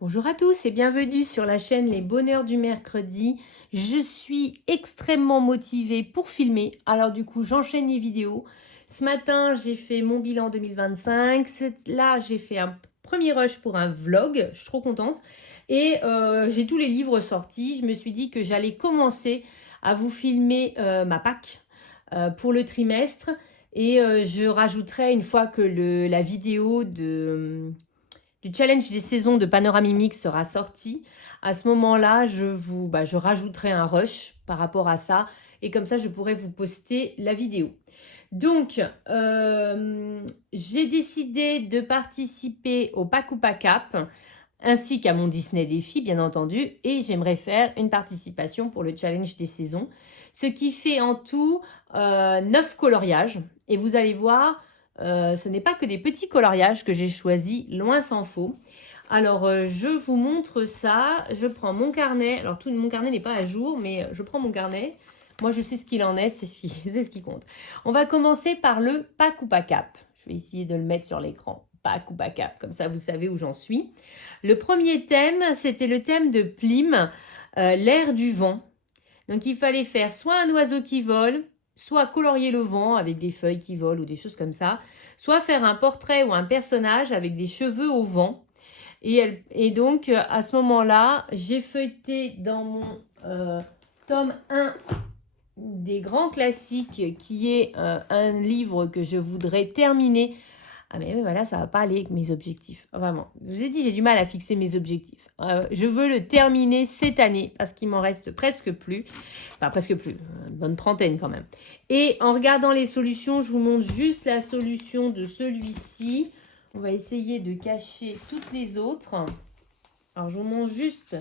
Bonjour à tous et bienvenue sur la chaîne Les Bonheurs du Mercredi. Je suis extrêmement motivée pour filmer, alors du coup j'enchaîne les vidéos. Ce matin j'ai fait mon bilan 2025, là j'ai fait un premier rush pour un vlog, je suis trop contente. Et j'ai tous les livres sortis, je me suis dit que j'allais commencer à vous filmer ma Pâques pour le trimestre. Et je rajouterai une fois que la vidéo du challenge des saisons de Panoramimix sera sorti. À ce moment-là, je rajouterai un rush par rapport à ça. Et comme ça, je pourrai vous poster la vidéo. Donc, j'ai décidé de participer au Pack ou Pas Cap, ainsi qu'à mon Disney Défi, bien entendu. Et j'aimerais faire une participation pour le challenge des saisons. Ce qui fait en tout 9 coloriages. Et vous allez voir, ce n'est pas que des petits coloriages que j'ai choisis, loin s'en faut. Alors, je vous montre ça. Je prends mon carnet. Alors, tout mon carnet n'est pas à jour, mais je prends mon carnet. Moi, je sais ce qu'il en est, c'est ce qui compte. On va commencer par le Pack ou Pas Cap. Je vais essayer de le mettre sur l'écran. Pack ou Pas Cap, comme ça vous savez où j'en suis. Le premier thème, c'était le thème de Plim, l'air du vent. Donc, il fallait faire soit un oiseau qui vole, soit colorier le vent avec des feuilles qui volent ou des choses comme ça, soit faire un portrait ou un personnage avec des cheveux au vent. Et donc, à ce moment-là, j'ai feuilleté dans mon tome 1 des grands classiques, qui est un livre que je voudrais terminer. Ah mais oui, voilà, ça va pas aller avec mes objectifs. Vraiment, je vous ai dit, j'ai du mal à fixer mes objectifs. Je veux le terminer cette année parce qu'il m'en reste presque plus. Enfin, presque plus, une bonne trentaine quand même. Et en regardant les solutions, je vous montre juste la solution de celui-ci. On va essayer de cacher toutes les autres. Alors, je vous montre juste...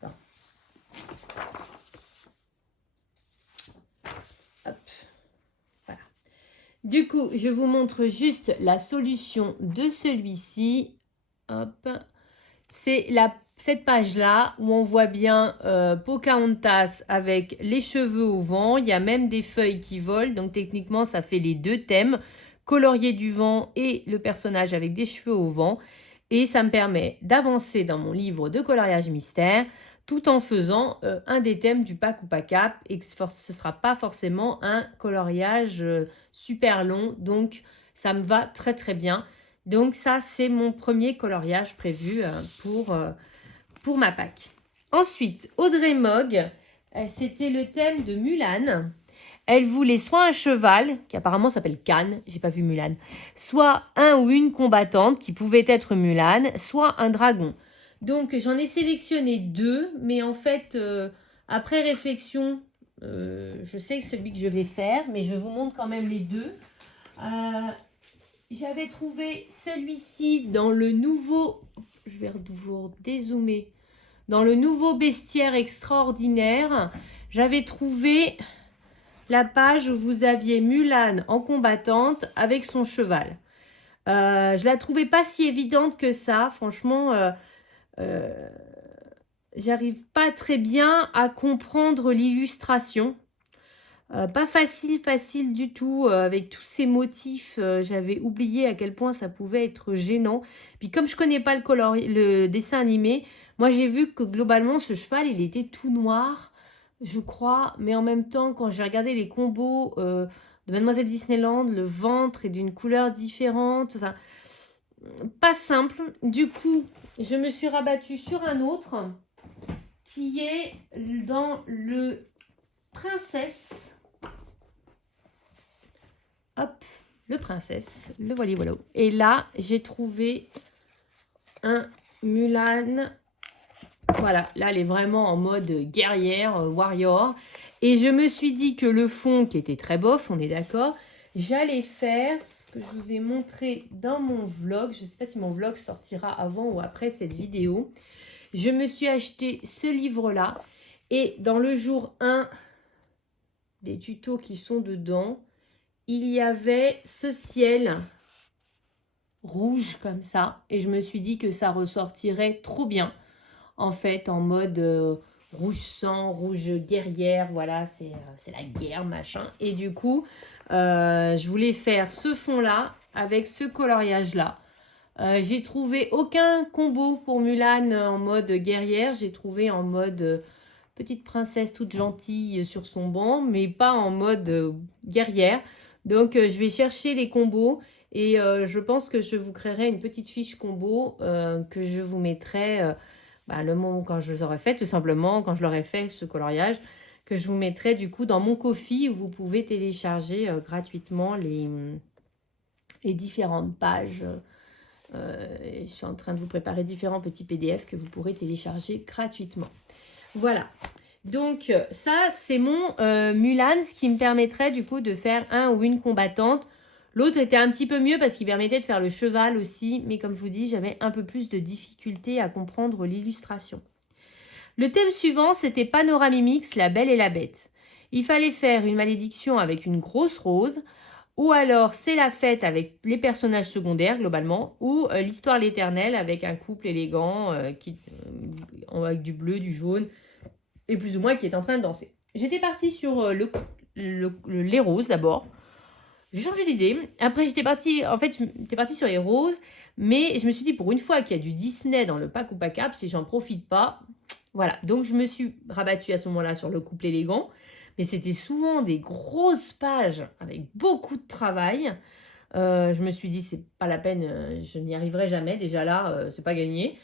Attends. Hop. Voilà. Du coup, je vous montre juste la solution de celui-ci. Hop. C'est cette page-là où on voit bien Pocahontas avec les cheveux au vent. Il y a même des feuilles qui volent. Donc techniquement, ça fait les deux thèmes. Colorier du vent et le personnage avec des cheveux au vent. Et ça me permet d'avancer dans mon livre de coloriage mystère tout en faisant un des thèmes du Pack ou Pas Cap. Et que ce ne sera pas forcément un coloriage super long. Donc ça me va très très bien. Donc ça, c'est mon premier coloriage prévu pour ma Pâques. Ensuite, Audrey Mogg, c'était le thème de Mulan. Elle voulait soit un cheval, qui apparemment s'appelle Cannes, j'ai pas vu Mulan, soit un ou une combattante, qui pouvait être Mulan, soit un dragon. Donc j'en ai sélectionné deux, mais en fait, après réflexion, je sais que celui que je vais faire, mais je vous montre quand même les deux. J'avais trouvé celui-ci dans le nouveau... Je vais vous dézoomer. Dans le nouveau bestiaire extraordinaire, j'avais trouvé la page où vous aviez Mulan en combattante avec son cheval. Je la trouvais pas si évidente que ça. Franchement, j'arrive pas très bien à comprendre l'illustration. Pas facile du tout, avec tous ces motifs, j'avais oublié à quel point ça pouvait être gênant. Puis comme je connais pas le dessin animé, moi j'ai vu que globalement ce cheval il était tout noir, je crois, mais en même temps quand j'ai regardé les combos de Mademoiselle Disneyland, le ventre est d'une couleur différente, enfin pas simple. Du coup, je me suis rabattue sur un autre qui est dans le Princesse. Hop, le princesse, le voilà. Et là, j'ai trouvé un Mulan. Voilà, là, elle est vraiment en mode guerrière, warrior. Et je me suis dit que le fond, qui était très bof, on est d'accord, j'allais faire ce que je vous ai montré dans mon vlog. Je ne sais pas si mon vlog sortira avant ou après cette vidéo. Je me suis acheté ce livre-là. Et dans le jour 1 des tutos qui sont dedans, il y avait ce ciel rouge comme ça. Et je me suis dit que ça ressortirait trop bien. En fait, en mode rouge sang, rouge guerrière. Voilà, c'est la guerre, machin. Et du coup, je voulais faire ce fond-là avec ce coloriage-là. J'ai trouvé aucun combo pour Mulan en mode guerrière. J'ai trouvé en mode petite princesse toute gentille sur son banc, mais pas en mode guerrière. Donc, je vais chercher les combos et je pense que je vous créerai une petite fiche combo que je vous mettrai le moment quand je les aurai fait, tout simplement, quand je l'aurai fait ce coloriage, que je vous mettrai du coup dans mon Ko-fi où vous pouvez télécharger gratuitement les différentes pages. Je suis en train de vous préparer différents petits PDF que vous pourrez télécharger gratuitement. Voilà. Donc ça, c'est mon Mulan, ce qui me permettrait du coup de faire un ou une combattante. L'autre était un petit peu mieux parce qu'il permettait de faire le cheval aussi. Mais comme je vous dis, j'avais un peu plus de difficulté à comprendre l'illustration. Le thème suivant, c'était Panoramimix, la belle et la bête. Il fallait faire une malédiction avec une grosse rose, ou alors c'est la fête avec les personnages secondaires globalement, ou l'histoire l'éternelle avec un couple élégant avec du bleu, du jaune, et plus ou moins qui est en train de danser. J'étais partie sur les roses d'abord. J'ai changé d'idée. Après, j'étais partie sur les roses, mais je me suis dit pour une fois qu'il y a du Disney dans le pack ou pack up, si j'en profite pas, voilà. Donc je me suis rabattue à ce moment-là sur le couple élégant, mais c'était souvent des grosses pages avec beaucoup de travail. Je me suis dit c'est pas la peine, je n'y arriverai jamais. Déjà là, c'est pas gagné.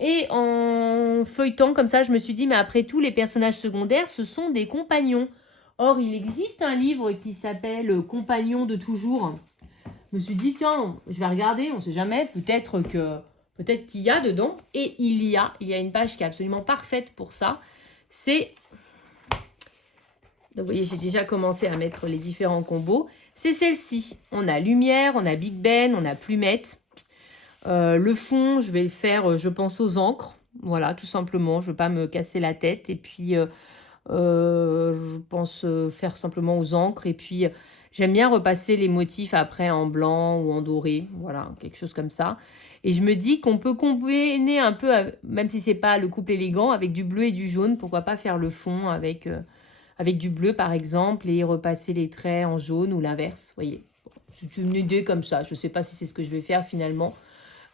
Et en feuilletant comme ça, je me suis dit mais après tout, les personnages secondaires, ce sont des compagnons. Or, il existe un livre qui s'appelle Compagnons de toujours. Je me suis dit, tiens, je vais regarder, on ne sait jamais, peut-être qu'il y a dedans. Et il y a une page qui est absolument parfaite pour ça. C'est, donc vous voyez, j'ai déjà commencé à mettre les différents combos. C'est celle-ci. On a Lumière, on a Big Ben, on a Plumette. Le fond, je vais le faire, je pense, aux encres. Voilà, tout simplement, je ne veux pas me casser la tête. Et puis... je pense faire simplement aux encres et puis j'aime bien repasser les motifs après en blanc ou en doré, voilà, quelque chose comme ça. Et je me dis qu'on peut combiner un peu, même si c'est pas le couple élégant, avec du bleu et du jaune, pourquoi pas faire le fond avec du bleu par exemple et repasser les traits en jaune ou l'inverse, vous voyez. C'est une idée comme ça, je sais pas si c'est ce que je vais faire finalement,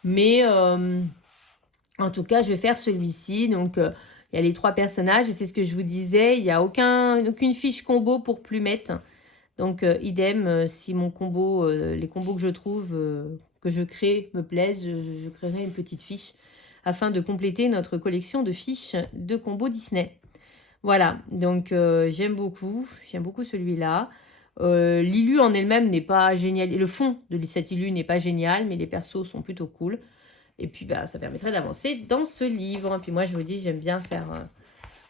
mais en tout cas je vais faire celui-ci, donc... il y a les 3 personnages et c'est ce que je vous disais, il n'y a aucune fiche combo pour Plumette. Donc idem, si mon combo, les combos que je trouve, que je crée me plaisent, je créerai une petite fiche afin de compléter notre collection de fiches de combos Disney. Voilà, donc j'aime beaucoup celui-là. L'illu en elle-même n'est pas génial, le fond de cette illu n'est pas génial, mais les persos sont plutôt cool. Et puis, ça permettrait d'avancer dans ce livre. Et puis moi, je vous dis, j'aime bien faire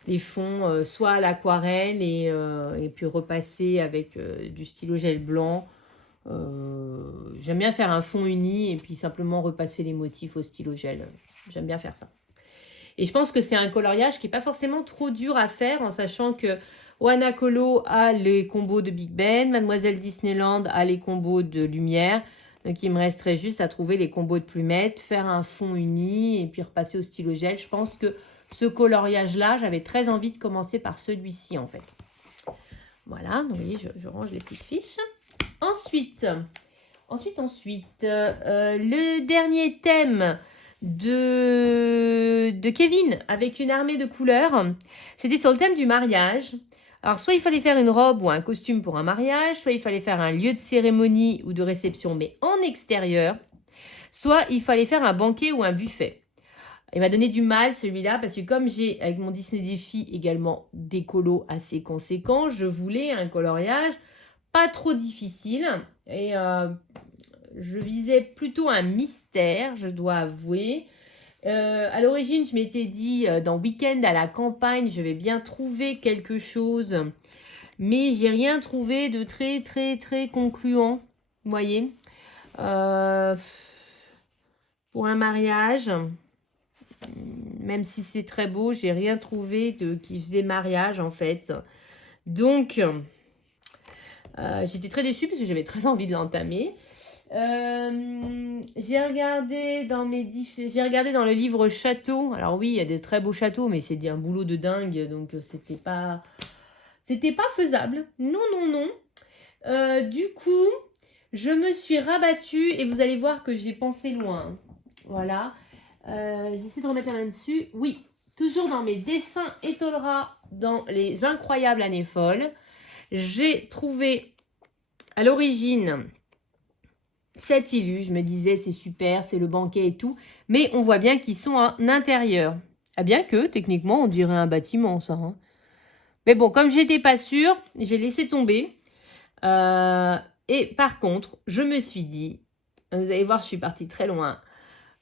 les fonds, soit à l'aquarelle et puis repasser avec du stylo gel blanc. J'aime bien faire un fond uni et puis simplement repasser les motifs au stylo gel. J'aime bien faire ça. Et je pense que c'est un coloriage qui n'est pas forcément trop dur à faire en sachant que Wanakolo a les combos de Big Ben, Mademoiselle Disneyland a les combos de Lumière. Donc, il me resterait juste à trouver les combos de Plumettes, faire un fond uni et puis repasser au stylo gel. Je pense que ce coloriage-là, j'avais très envie de commencer par celui-ci, en fait. Voilà, donc vous voyez, je range les petites fiches. Ensuite, le dernier thème de Kevin avec une armée de couleurs, c'était sur le thème du mariage. Alors, soit il fallait faire une robe ou un costume pour un mariage, soit il fallait faire un lieu de cérémonie ou de réception, mais en extérieur, soit il fallait faire un banquet ou un buffet. Il m'a donné du mal celui-là parce que comme j'ai avec mon Disney Défi également des colos assez conséquents, je voulais un coloriage pas trop difficile et je visais plutôt un mystère, je dois avouer. À l'origine, je m'étais dit, dans Week-end à la campagne, je vais bien trouver quelque chose. Mais j'ai rien trouvé de très, très, très concluant. Vous voyez pour un mariage, même si c'est très beau, j'ai rien trouvé qui faisait mariage, en fait. Donc, j'étais très déçue parce que j'avais très envie de l'entamer. J'ai regardé dans le livre Château. Alors oui, il y a des très beaux châteaux, mais c'est un boulot de dingue, donc c'était pas faisable. Non. Du coup, je me suis rabattue et vous allez voir que j'ai pensé loin. Voilà. J'essaie de remettre la main dessus. Oui, toujours dans mes dessins Etolra, dans les incroyables années folles. J'ai trouvé à l'origine cette illu. Je me disais c'est super, c'est le banquet et tout. Mais on voit bien qu'ils sont en intérieur. Ah bien que, techniquement, on dirait un bâtiment, ça. Hein. Mais bon, comme j'étais pas sûre, j'ai laissé tomber. Et par contre, je me suis dit, vous allez voir, je suis partie très loin.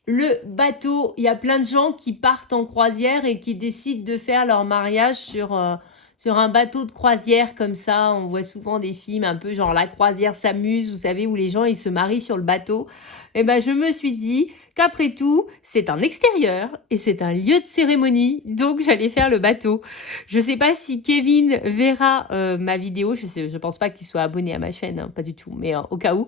Le bateau, il y a plein de gens qui partent en croisière et qui décident de faire leur mariage sur un bateau de croisière comme ça. On voit souvent des films un peu genre La croisière s'amuse, vous savez, où les gens ils se marient sur le bateau. Et ben je me suis dit qu'après tout, c'est un extérieur et c'est un lieu de cérémonie, donc j'allais faire le bateau. Je sais pas si Kevin verra ma vidéo, je pense pas qu'il soit abonné à ma chaîne, hein, pas du tout, mais au cas où.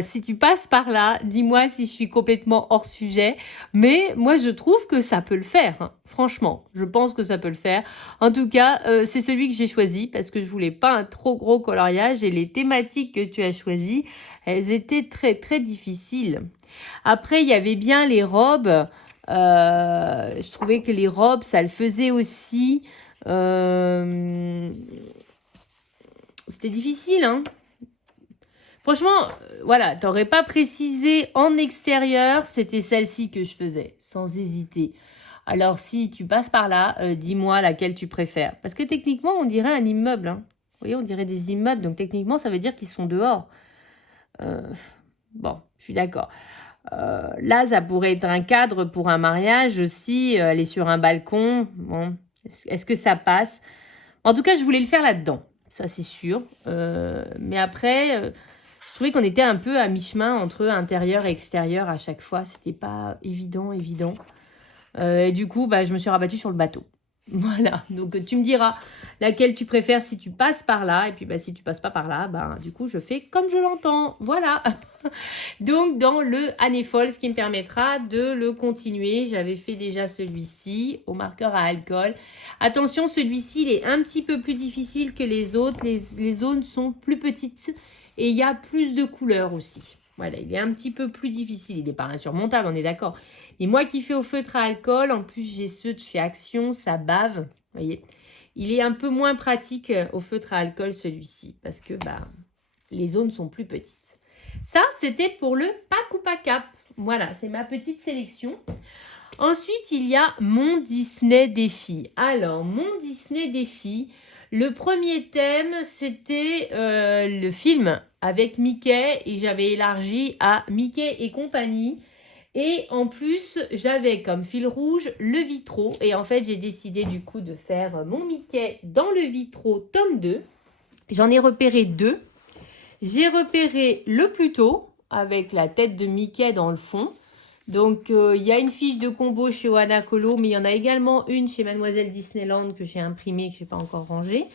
Si tu passes par là, dis-moi si je suis complètement hors sujet. Mais moi, je trouve que ça peut le faire. Hein. Franchement, je pense que ça peut le faire. En tout cas, c'est celui que j'ai choisi parce que je voulais pas un trop gros coloriage et les thématiques que tu as choisies, elles étaient très très difficiles. Après, il y avait bien les robes. Je trouvais que les robes, ça le faisait aussi. C'était difficile, hein. Franchement, voilà, t'aurais pas précisé en extérieur, c'était celle-ci que je faisais, sans hésiter. Alors, si tu passes par là, dis-moi laquelle tu préfères. Parce que techniquement, on dirait un immeuble. Hein. Vous voyez, on dirait des immeubles. Donc, techniquement, ça veut dire qu'ils sont dehors. Bon, je suis d'accord. Là, ça pourrait être un cadre pour un mariage aussi. Aller sur un balcon. Bon, est-ce que ça passe? En tout cas, je voulais le faire là-dedans. Ça, c'est sûr. Mais après... je trouvais qu'on était un peu à mi-chemin entre intérieur et extérieur à chaque fois. C'était pas évident. Et du coup, je me suis rabattue sur le bateau. Voilà. Donc, tu me diras laquelle tu préfères si tu passes par là. Et puis, si tu passes pas par là, du coup, je fais comme je l'entends. Voilà. Donc, dans le Année folle, ce qui me permettra de le continuer. J'avais fait déjà celui-ci au marqueur à alcool. Attention, celui-ci, il est un petit peu plus difficile que les autres. Les zones sont plus petites. Et il y a plus de couleurs aussi. Voilà, il est un petit peu plus difficile. Il n'est pas insurmontable, on est d'accord. Et moi qui fais au feutre à alcool, en plus j'ai ceux de chez Action, ça bave. Vous voyez, il est un peu moins pratique au feutre à alcool celui-ci. Parce que les zones sont plus petites. Ça, c'était pour le pack ou pas cap. Voilà, c'est ma petite sélection. Ensuite, il y a mon Disney défi. Alors, mon Disney défi... Le premier thème, c'était le film avec Mickey et j'avais élargi à Mickey et compagnie. Et en plus, j'avais comme fil rouge le vitro. Et en fait, j'ai décidé du coup de faire mon Mickey dans le vitro tome 2. J'en ai repéré 2. J'ai repéré le Pluto avec la tête de Mickey dans le fond. Donc, il y a une fiche de combo chez Ohana Colo, mais il y en a également une chez Mademoiselle Disneyland que j'ai imprimée, que je n'ai pas encore rangée.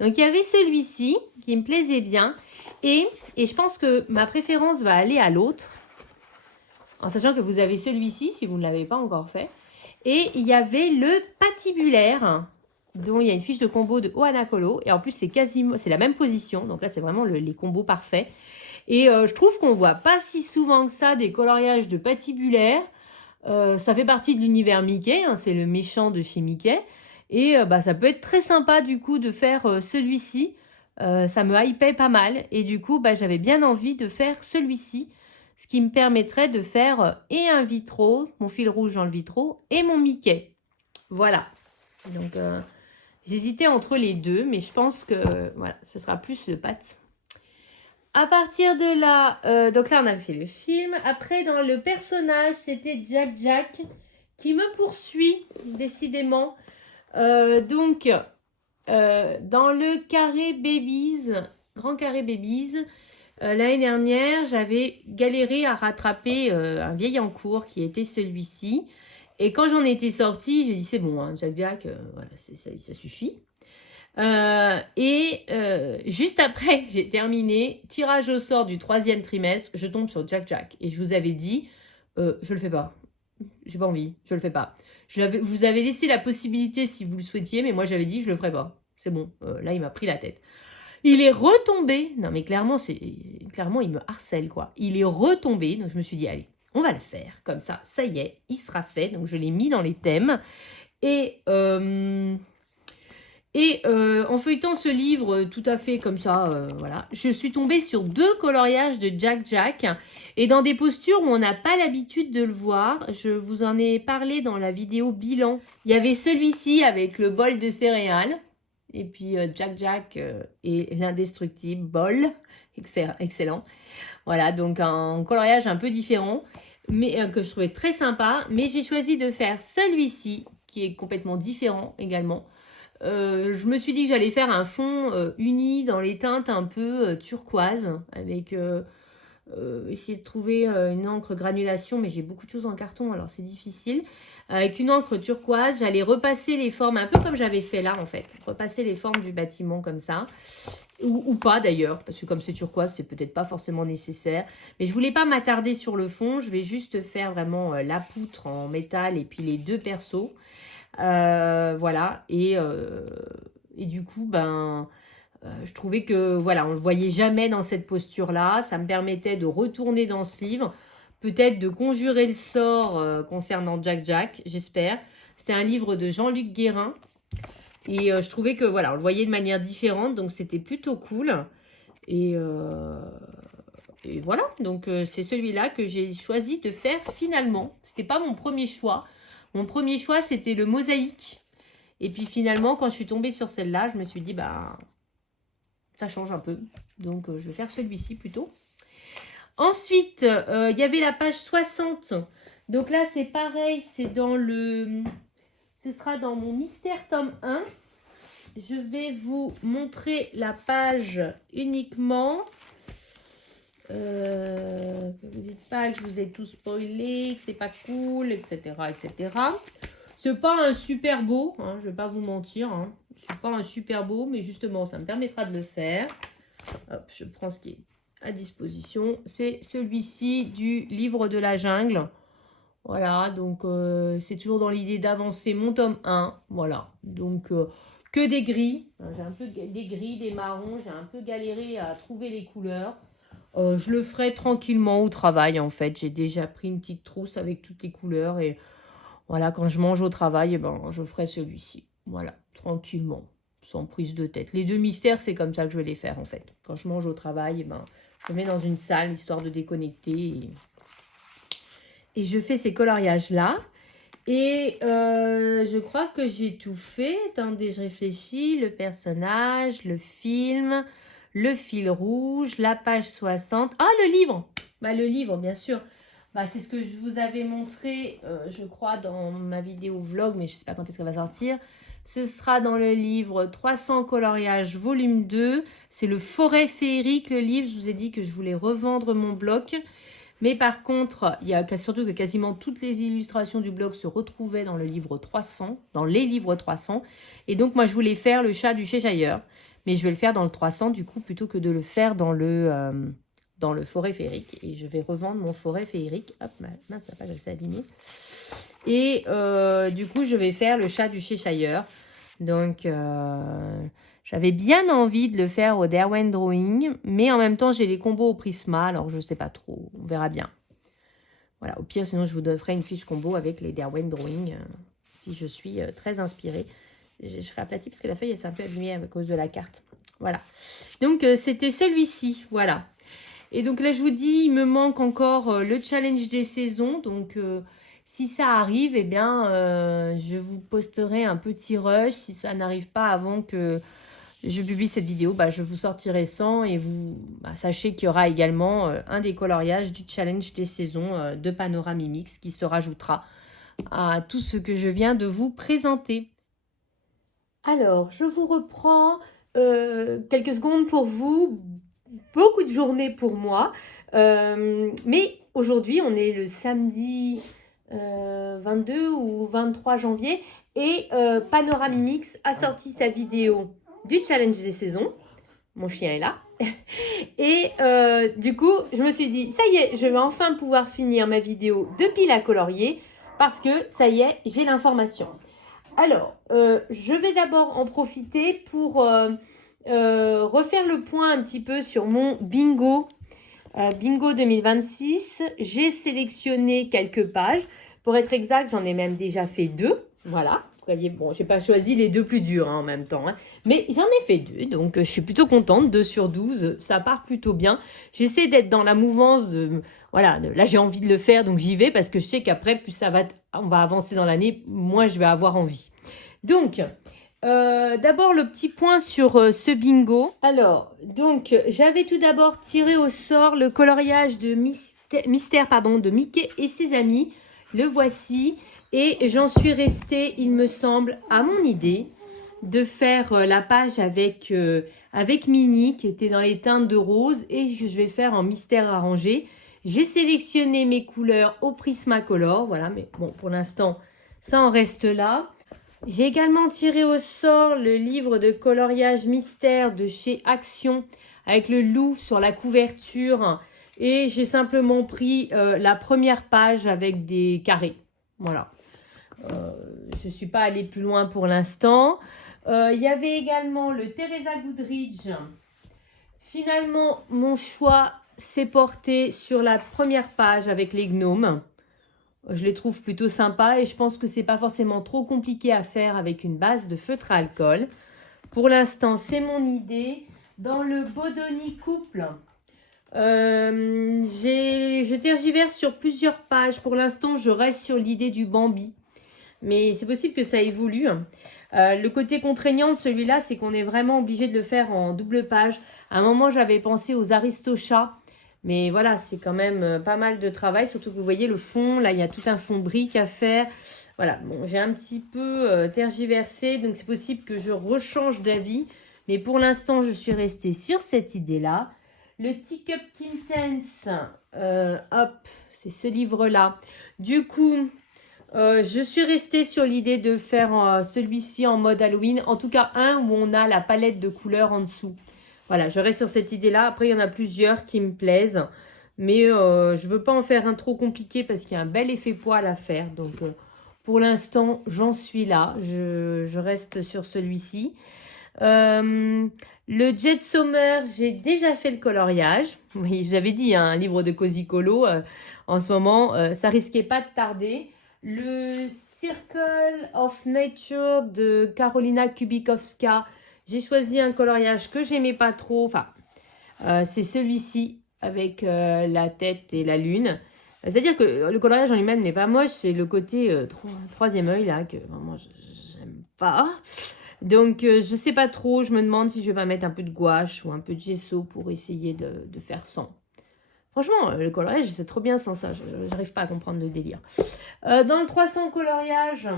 Donc, il y avait celui-ci qui me plaisait bien. Et je pense que ma préférence va aller à l'autre. En sachant que vous avez celui-ci, si vous ne l'avez pas encore fait. Et il y avait le patibulaire, dont il y a une fiche de combo de Ohana Colo. Et en plus, c'est la même position. Donc là, c'est vraiment les combos parfaits. Et je trouve qu'on voit pas si souvent que ça des coloriages de patibulaire. Ça fait partie de l'univers Mickey, hein, c'est le méchant de chez Mickey. Et ça peut être très sympa du coup de faire celui-ci. Ça me hypait pas mal. Et du coup, j'avais bien envie de faire celui-ci. Ce qui me permettrait de faire et un vitro, mon fil rouge dans le vitro, et mon Mickey. Voilà. Donc, j'hésitais entre les deux, mais je pense que voilà, ce sera plus le pat. À partir de là, donc là on a fait le film. Après dans le personnage, c'était Jack qui me poursuit décidément. Donc dans le carré Babies, grand carré Babies, l'année dernière j'avais galéré à rattraper un vieil en cours qui était celui-ci. Et quand j'en étais sortie, j'ai dit c'est bon, hein, Jack, voilà, ça suffit. Juste après, j'ai terminé, tirage au sort du 3e trimestre, je tombe sur Jack. Et je vous avais dit, je le fais pas. J'ai pas envie, je le fais pas. Je vous avais laissé la possibilité si vous le souhaitiez, mais moi j'avais dit, je le ferai pas. C'est bon, là il m'a pris la tête. Il est retombé, non mais clairement clairement, il me harcèle, quoi. Il est retombé, donc je me suis dit, allez, on va le faire. Comme ça y est, il sera fait. Donc, je l'ai mis dans les thèmes. Et en feuilletant ce livre tout à fait comme ça, voilà, je suis tombée sur 2 coloriages de Jack Jack et dans des postures où on n'a pas l'habitude de le voir. Je vous en ai parlé dans la vidéo bilan. Il y avait celui-ci avec le bol de céréales et puis Jack Jack et l'indestructible bol. Excellent. Voilà, donc un coloriage un peu différent, mais que je trouvais très sympa. Mais j'ai choisi de faire celui-ci qui est complètement différent également. Je me suis dit que j'allais faire un fond uni dans les teintes un peu turquoise avec essayer de trouver une encre granulation, mais j'ai beaucoup de choses en carton alors c'est difficile. Avec une encre turquoise, j'allais repasser les formes un peu comme j'avais fait là en fait, repasser les formes du bâtiment comme ça, ou pas d'ailleurs, parce que comme c'est turquoise c'est peut-être pas forcément nécessaire, mais je voulais pas m'attarder sur le fond, je vais juste faire vraiment la poutre en métal et puis les 2 persos. Voilà, et du coup, je trouvais que, voilà, on ne le voyait jamais dans cette posture-là. Ça me permettait de retourner dans ce livre, peut-être de conjurer le sort concernant Jack Jack, j'espère. C'était un livre de Jean-Luc Guérin, et je trouvais que, voilà, on le voyait de manière différente, donc c'était plutôt cool. Et voilà, donc c'est celui-là que j'ai choisi de faire finalement. C'était pas mon premier choix. Mon premier choix, c'était le mosaïque. Et puis finalement, quand je suis tombée sur celle-là, je me suis dit, bah, ça change un peu. Donc, je vais faire celui-ci plutôt. Ensuite, il y avait la page 60. Donc là, c'est pareil, c'est dans le... Ce sera dans mon mystère tome 1. Je vais vous montrer la page uniquement. Que vous dites pas que je vous ai tout spoilé, que c'est pas cool, etc. etc. C'est pas un super beau, hein, je vais pas vous mentir. Hein. C'est pas un super beau, mais justement, ça me permettra de le faire. Hop, je prends ce qui est à disposition. C'est celui-ci du livre de la jungle. Voilà, donc c'est toujours dans l'idée d'avancer mon tome 1. Voilà, donc que des gris. J'ai un peu des gris, des marrons. J'ai un peu galéré à trouver les couleurs. Je le ferai tranquillement au travail en fait. J'ai déjà pris une petite trousse avec toutes les couleurs et voilà, quand je mange au travail, eh ben, je ferai celui-ci. Voilà, tranquillement, sans prise de tête. Les 2 mystères, c'est comme ça que je vais les faire en fait. Quand je mange au travail, eh ben, je me mets dans une salle histoire de déconnecter et je fais ces coloriages-là. Et je crois que j'ai tout fait. Attendez, je réfléchis. Le personnage, le film, le fil rouge, la page 60. Ah, le livre! Bah, le livre, bien sûr. Bah, c'est ce que je vous avais montré, je crois, dans ma vidéo vlog, mais je ne sais pas quand est-ce qu'elle va sortir. Ce sera dans le livre 300 coloriages volume 2. C'est le Forêt féerique, le livre. Je vous ai dit que je voulais revendre mon bloc. Mais par contre, il y a surtout que quasiment toutes les illustrations du blog se retrouvaient dans le livre 300, dans les livres 300. Et donc, moi, je voulais faire le chat du Cheshire. Mais je vais le faire dans le 300, du coup, plutôt que de le faire dans le forêt féerique. Et je vais revendre mon forêt féerique. Hop, mince, la page, elle s'est abîmée. Et du coup, je vais faire le chat du Cheshire. Donc, j'avais bien envie de le faire au Derwent Drawing, mais en même temps, j'ai les combos au Prisma, alors je ne sais pas trop, on verra bien. Voilà, au pire, sinon je vous ferai une fiche combo avec les Derwent Drawing, si je suis très inspirée. Je serai aplatie parce que la feuille, elle s'est un peu abîmée à cause de la carte. Voilà, donc c'était celui-ci, voilà. Et donc là, je vous dis, il me manque encore le challenge des saisons, donc... si ça arrive, eh bien, je vous posterai un petit rush. Si ça n'arrive pas avant que je publie cette vidéo, bah, je vous sortirai sans. Et vous sachez qu'il y aura également un des coloriages du challenge des saisons de Panoramimix qui se rajoutera à tout ce que je viens de vous présenter. Alors, je vous reprends quelques secondes pour vous. Beaucoup de journées pour moi. Mais aujourd'hui, on est le samedi... 22 ou 23 janvier et Panoramimix a sorti sa vidéo du challenge des saisons. Mon chien est là. Et du coup, je me suis dit, ça y est, je vais enfin pouvoir finir ma vidéo de pile à colorier parce que ça y est, j'ai l'information. Alors, je vais d'abord en profiter pour refaire le point un petit peu sur mon bingo Bingo 2026, j'ai sélectionné quelques pages. Pour être exact, j'en ai même déjà fait 2. Voilà. Vous voyez, bon, j'ai pas choisi les 2 plus durs en même temps. Mais j'en ai fait 2, donc je suis plutôt contente. 2 sur 12, ça part plutôt bien. J'essaie d'être dans la mouvance de... Voilà, là j'ai envie de le faire, donc j'y vais parce que je sais qu'après, plus on va avancer dans l'année, moins je vais avoir envie. Donc... d'abord le petit point sur ce bingo. Alors, donc j'avais tout d'abord tiré au sort le coloriage de mystère de Mickey et ses amis. Le voici et j'en suis restée, il me semble, à mon idée de faire la page avec Minnie qui était dans les teintes de rose et je vais faire en mystère arrangé. J'ai sélectionné mes couleurs au Prismacolor, voilà, mais bon, pour l'instant, ça en reste là. J'ai également tiré au sort le livre de coloriage mystère de chez Action avec le loup sur la couverture et j'ai simplement pris la première page avec des carrés. Voilà. Je ne suis pas allée plus loin pour l'instant. Il y avait également le Teresa Goodridge. Finalement, mon choix s'est porté sur la première page avec les gnomes. Je les trouve plutôt sympas et je pense que c'est pas forcément trop compliqué à faire avec une base de feutre à alcool. Pour l'instant, c'est mon idée. Dans le Bodoni couple, je tergiverse sur plusieurs pages. Pour l'instant, je reste sur l'idée du Bambi. Mais c'est possible que ça évolue. Le côté contraignant de celui-là, c'est qu'on est vraiment obligé de le faire en double page. À un moment, j'avais pensé aux Aristochats. Mais voilà, c'est quand même pas mal de travail. Surtout que vous voyez le fond, là, il y a tout un fond brique à faire. Voilà, bon, j'ai un petit peu tergiversé. Donc, c'est possible que je rechange d'avis. Mais pour l'instant, je suis restée sur cette idée-là. Le Teacup Kittens, hop, c'est ce livre-là. Du coup, je suis restée sur l'idée de faire celui-ci en mode Halloween. En tout cas, un où on a la palette de couleurs en dessous. Voilà, je reste sur cette idée-là. Après, il y en a plusieurs qui me plaisent. Mais je ne veux pas en faire un trop compliqué parce qu'il y a un bel effet poil à faire. Donc, pour l'instant, j'en suis là. Je reste sur celui-ci. Le Jet Summer, j'ai déjà fait le coloriage. Oui, j'avais dit, hein, un livre de Cozy Colo. En ce moment, ça risquait pas de tarder. Le Circle of Nature de Karolina Kubikowska. J'ai choisi un coloriage que j'aimais pas trop. Enfin, c'est celui-ci avec la tête et la lune. C'est-à-dire que le coloriage en lui-même n'est pas moche. C'est le côté troisième œil là que vraiment j'aime pas. Donc, je sais pas trop. Je me demande si je vais pas mettre un peu de gouache ou un peu de gesso pour essayer de faire sans. Franchement, le coloriage, c'est trop bien sans ça. J'arrive pas à comprendre le délire. Dans le 300 coloriage,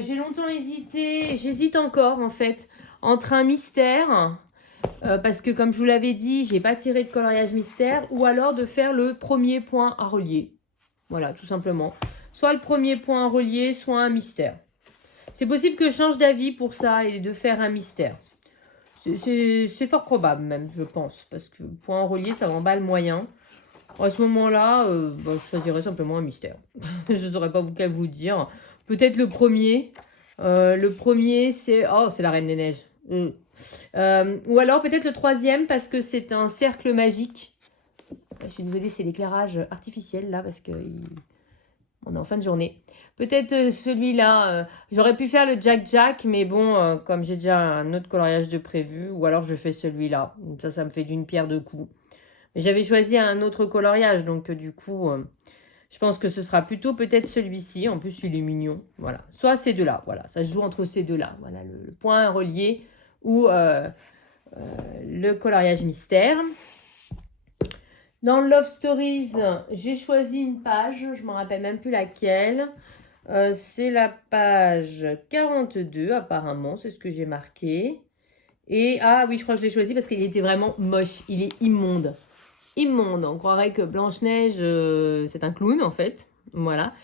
j'ai longtemps hésité. J'hésite encore, en fait, entre un mystère, parce que, comme je vous l'avais dit, j'ai pas tiré de coloriage mystère, ou alors de faire le premier point à relier. Voilà, tout simplement. Soit le premier point à relier, soit un mystère. C'est possible que je change d'avis pour ça et de faire un mystère. C'est fort probable même, je pense. Parce que point en relié, ça m'emballe moyen. À ce moment-là, je choisirais simplement un mystère. Je ne saurais pas quel vous dire. Peut-être le premier. Le premier, c'est... Oh, c'est la Reine des Neiges. Ou alors peut-être le troisième parce que c'est un cercle magique. Je suis désolée, c'est l'éclairage artificiel là parce que on est en fin de journée. Peut-être celui-là. J'aurais pu faire le Jack Jack, mais bon, comme j'ai déjà un autre coloriage de prévu, ou alors je fais celui-là. Ça me fait d'une pierre deux coups. Mais j'avais choisi un autre coloriage, donc du coup, je pense que ce sera plutôt peut-être celui-ci. En plus, il est mignon. Voilà. Soit ces deux-là. Voilà, ça se joue entre ces deux-là. Voilà, le point relié ou le coloriage mystère. Dans Love Stories, j'ai choisi une page, je ne me rappelle même plus laquelle. C'est la page 42 apparemment, c'est ce que j'ai marqué. Et ah oui, je crois que je l'ai choisi parce qu'il était vraiment moche, il est immonde. Immonde, on croirait que Blanche-Neige, c'est un clown en fait. Voilà.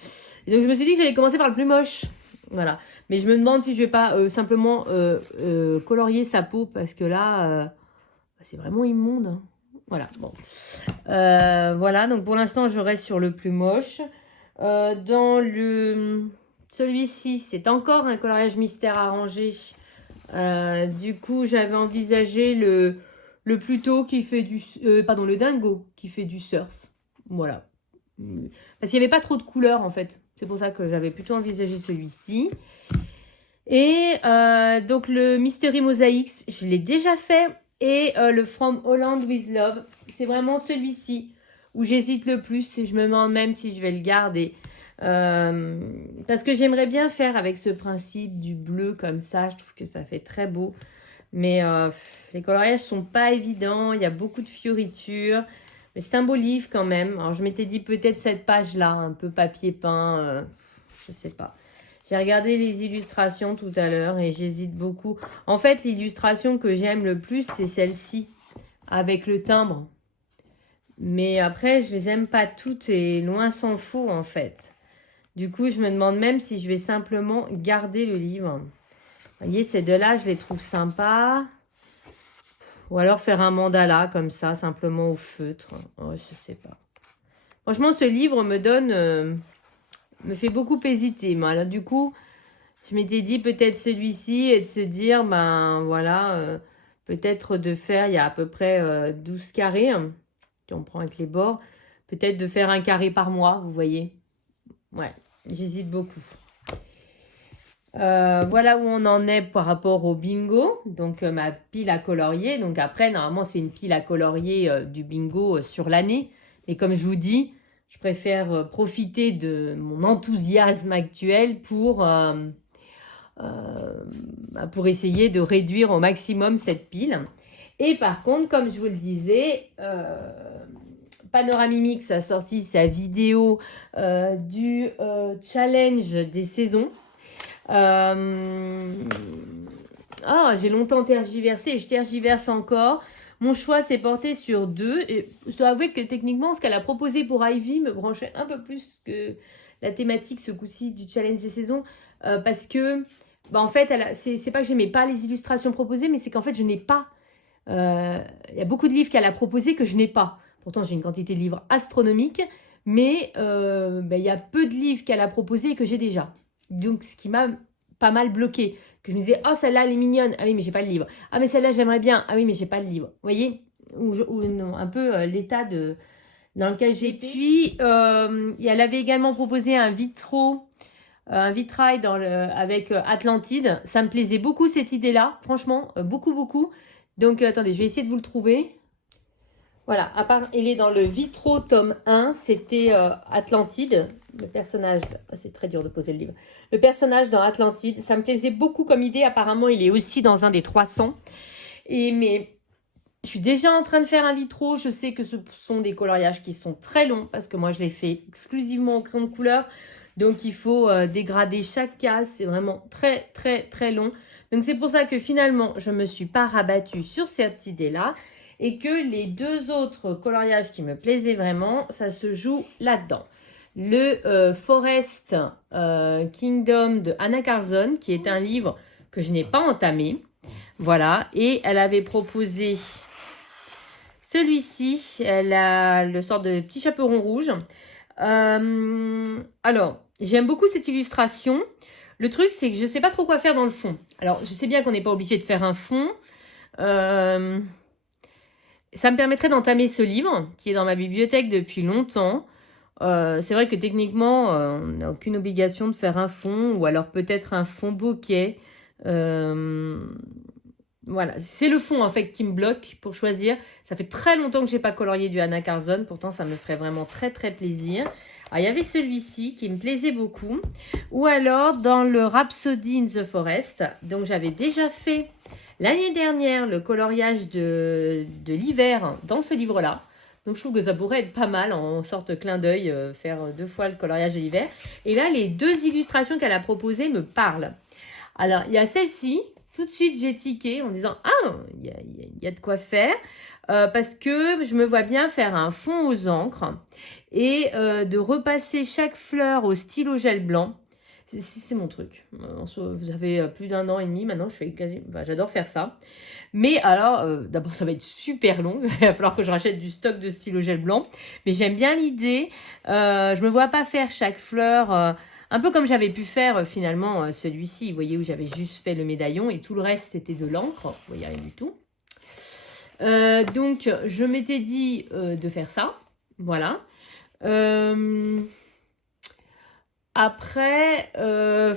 Et donc je me suis dit que j'allais commencer par le plus moche. Voilà. Mais je me demande si je vais pas simplement colorier sa peau parce que là, c'est vraiment immonde. Hein. Voilà, bon. Voilà, donc pour l'instant, je reste sur le plus moche. Dans celui-ci, c'est encore un coloriage mystère arrangé. Du coup, j'avais envisagé le Pluto qui fait pardon, le Dingo qui fait du surf. Voilà. Parce qu'il n'y avait pas trop de couleurs en fait. C'est pour ça que j'avais plutôt envisagé celui-ci. Et donc le Mystery Mosaics, je l'ai déjà fait. Et le From Holland with Love, c'est vraiment celui-ci où j'hésite le plus et je me demande même si je vais le garder. Parce que j'aimerais bien faire avec ce principe du bleu comme ça. Je trouve que ça fait très beau. Mais les coloriages sont pas évidents. Il y a beaucoup de fioritures. Mais c'est un beau livre quand même. Alors je m'étais dit peut-être cette page-là, un peu papier peint. Je sais pas. J'ai regardé les illustrations tout à l'heure et j'hésite beaucoup. En fait, l'illustration que j'aime le plus, c'est celle-ci, avec le timbre. Mais après, je les aime pas toutes et loin s'en faut en fait. Du coup, je me demande même si je vais simplement garder le livre. Vous voyez, ces deux-là, je les trouve sympas. Ou alors faire un mandala comme ça, simplement au feutre. Oh, je sais pas. Franchement, ce livre me fait beaucoup hésiter. Moi. Alors, du coup, je m'étais dit peut-être celui-ci et de se dire, ben voilà, peut-être de faire, il y a à peu près 12 carrés, hein, si on prend avec les bords, peut-être de faire un carré par mois, vous voyez. Ouais, j'hésite beaucoup. Voilà où on en est par rapport au bingo, donc ma pile à colorier. Donc après, normalement, c'est une pile à colorier du bingo sur l'année. Mais comme je vous dis, je préfère profiter de mon enthousiasme actuel pour essayer de réduire au maximum cette pile. Et par contre, comme je vous le disais, Panoramimix a sorti sa vidéo du challenge des saisons. J'ai longtemps tergiversé et je tergiverse encore. Mon choix s'est porté sur 2 et je dois avouer que techniquement ce qu'elle a proposé pour Ivy me branchait un peu plus que la thématique ce coup-ci du challenge des saisons parce que en fait c'est pas que j'aimais pas les illustrations proposées mais c'est qu'en fait je n'ai pas il y a beaucoup de livres qu'elle a proposés que je n'ai pas. Pourtant j'ai une quantité de livres astronomique mais il y a peu de livres qu'elle a proposés que j'ai déjà. Donc, ce qui m'a pas mal bloqué. Que je me disais, oh, celle-là, elle est mignonne. Ah oui, mais j'ai pas le livre. Ah, mais celle-là, j'aimerais bien. Ah oui, mais j'ai pas le livre. Vous voyez non, un peu l'état dans lequel j'ai. Et puis, elle avait également proposé un vitrail avec Atlantide. Ça me plaisait beaucoup, cette idée-là. Franchement, beaucoup, beaucoup. Donc, attendez, je vais essayer de vous le trouver. Voilà, à part, il est dans le Vitro tome 1, c'était Atlantide, le personnage, c'est très dur de poser le livre, le personnage dans Atlantide, ça me plaisait beaucoup comme idée, apparemment il est aussi dans un des 300, mais je suis déjà en train de faire un vitro, je sais que ce sont des coloriages qui sont très longs, parce que moi je les fais exclusivement au crayon de couleur, donc il faut dégrader chaque case, c'est vraiment très très très long, donc c'est pour ça que finalement je ne me suis pas rabattue sur cette idée-là, et que les 2 autres coloriages qui me plaisaient vraiment, ça se joue là-dedans. Le Forest Kingdom de Anna Carlson, qui est un livre que je n'ai pas entamé. Voilà, et elle avait proposé celui-ci. Elle a le sort de petit chaperon rouge. Alors, j'aime beaucoup cette illustration. Le truc, c'est que je ne sais pas trop quoi faire dans le fond. Alors, je sais bien qu'on n'est pas obligé de faire un fond. Ça me permettrait d'entamer ce livre qui est dans ma bibliothèque depuis longtemps. C'est vrai que techniquement, on n'a aucune obligation de faire un fond ou alors peut-être un fond bokeh. Voilà, c'est le fond en fait qui me bloque pour choisir. Ça fait très longtemps que je n'ai pas colorié du Anna Carlson, pourtant ça me ferait vraiment très très plaisir. Alors, il y avait celui-ci qui me plaisait beaucoup. Ou alors dans le Rhapsody in the Forest. Donc j'avais déjà fait l'année dernière le coloriage de l'hiver dans ce livre-là. Donc je trouve que ça pourrait être pas mal en sorte clin d'œil, faire 2 fois le coloriage de l'hiver. Et là, les 2 illustrations qu'elle a proposées me parlent. Alors, il y a celle-ci. Tout de suite, j'ai tiqué en disant « Ah, il y a de quoi faire ». Parce que je me vois bien faire un fond aux encres et de repasser chaque fleur au stylo gel blanc. C'est mon truc. Vous avez plus d'1 an et demi maintenant, j'adore faire ça. Mais alors, d'abord, ça va être super long. Il va falloir que je rachète du stock de stylo gel blanc. Mais j'aime bien l'idée. Je me vois pas faire chaque fleur... un peu comme j'avais pu faire finalement celui-ci. Vous voyez où j'avais juste fait le médaillon et tout le reste, c'était de l'encre. Vous voyez, rien du tout. Donc, je m'étais dit de faire ça. Voilà. Après, je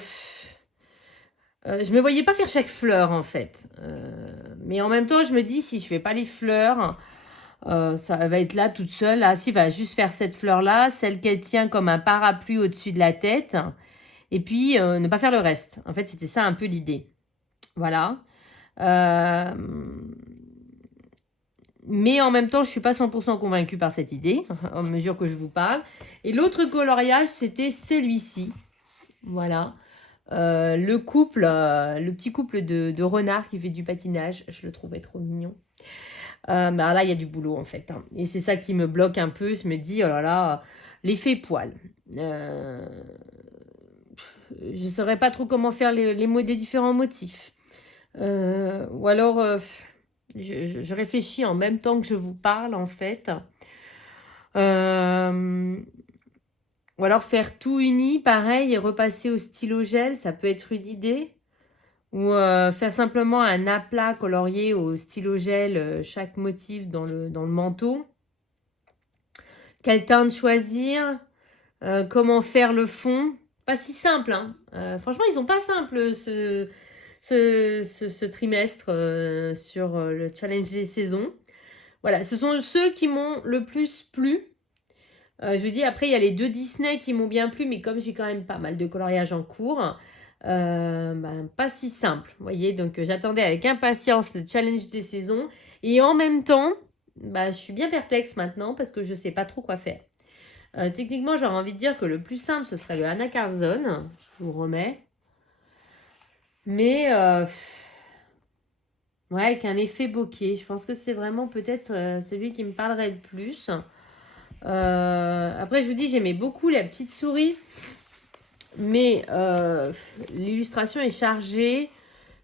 me voyais pas faire chaque fleur en fait. Mais en même temps, je me dis, si je fais pas les fleurs, ça va être là toute seule. Ah, si, va juste faire cette fleur-là, celle qu'elle tient comme un parapluie au-dessus de la tête. Et puis, ne pas faire le reste. En fait, c'était ça un peu l'idée. Voilà. Mais en même temps, je suis pas 100% convaincue par cette idée, à mesure que je vous parle. Et l'autre coloriage, c'était celui-ci. Voilà. Le petit couple de renards qui fait du patinage. Je le trouvais trop mignon. Bah là, il y a du boulot en fait. Hein. Et c'est ça qui me bloque un peu. Je me dis, oh là là, l'effet poil. Je ne saurais pas trop comment faire les mots des différents motifs. Ou alors, je réfléchis en même temps que je vous parle en fait. Ou alors faire tout uni, pareil, et repasser au stylo gel, ça peut être une idée. Ou faire simplement un aplat colorié au stylo gel, chaque motif dans le manteau. Quelle teinte choisir, comment faire le fond. Pas si simple, hein. Franchement, ils sont pas simples ce trimestre sur le challenge des saisons. Voilà, ce sont ceux qui m'ont le plus plu. Je vous dis, après, il y a les 2 Disney qui m'ont bien plu, mais comme j'ai quand même pas mal de coloriage en cours, pas si simple. Vous voyez, donc j'attendais avec impatience le challenge des saisons. Et en même temps, je suis bien perplexe maintenant parce que je ne sais pas trop quoi faire. Techniquement, j'aurais envie de dire que le plus simple, ce serait le Anna Carzone. Je vous remets. Mais, ouais, avec un effet bokeh. Je pense que c'est vraiment peut-être celui qui me parlerait le plus. Après, je vous dis, j'aimais beaucoup la petite souris. Mais l'illustration est chargée.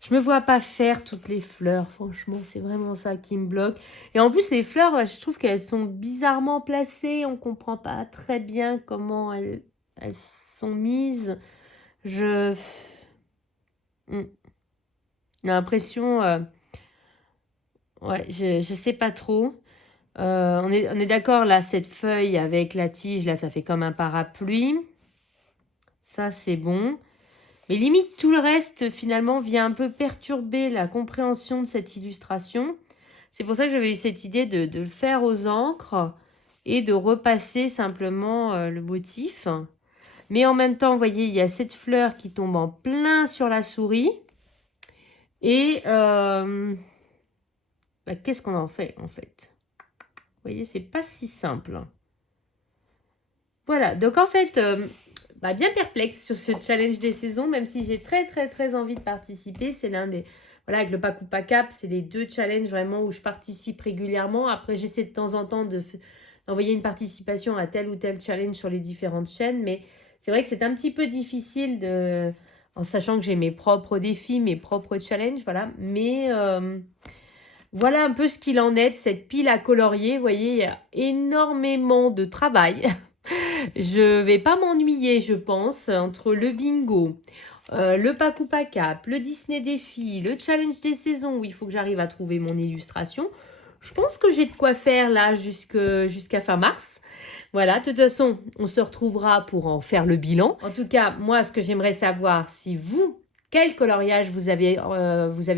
Je me vois pas faire toutes les fleurs. Franchement, c'est vraiment ça qui me bloque. Et en plus, les fleurs, je trouve qu'elles sont bizarrement placées. On comprend pas très bien comment elles sont mises. J'ai l'impression... ouais, je sais pas trop. On est d'accord, là, cette feuille avec la tige, là, ça fait comme un parapluie. Ça, c'est bon. Mais limite, tout le reste, finalement, vient un peu perturber la compréhension de cette illustration. C'est pour ça que j'avais eu cette idée de le faire aux encres et de repasser simplement le motif. Mais en même temps, vous voyez, il y a cette fleur qui tombe en plein sur la souris. Et qu'est-ce qu'on en fait, en fait? Vous voyez, c'est pas si simple. Voilà, donc en fait... bien perplexe sur ce challenge des saisons, même si j'ai très très très envie de participer. C'est l'un des... Voilà, avec le Paku Pakap, c'est les 2 challenges vraiment où je participe régulièrement. Après, j'essaie de temps en temps d'envoyer une participation à tel ou tel challenge sur les différentes chaînes. Mais c'est vrai que c'est un petit peu difficile en sachant que j'ai mes propres défis, mes propres challenges. Voilà, mais... voilà un peu ce qu'il en est de cette pile à colorier. Vous voyez, il y a énormément de travail. Je vais pas m'ennuyer, je pense, entre le bingo, le Paku Pakap, le Disney Défi, le challenge des saisons où il faut que j'arrive à trouver mon illustration. Je pense que j'ai de quoi faire là jusqu'à fin mars. Voilà, de toute façon, on se retrouvera pour en faire le bilan. En tout cas, moi, ce que j'aimerais savoir, si vous, quel coloriage vous avez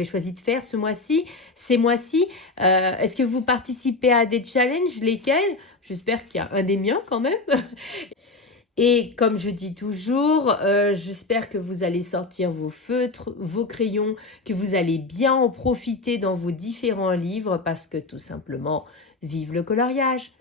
choisi de faire ce mois-ci, ces mois-ci. Est-ce que vous participez à des challenges? Lesquels? J'espère qu'il y a un des miens quand même. Et comme je dis toujours, j'espère que vous allez sortir vos feutres, vos crayons, que vous allez bien en profiter dans vos différents livres parce que tout simplement, vive le coloriage!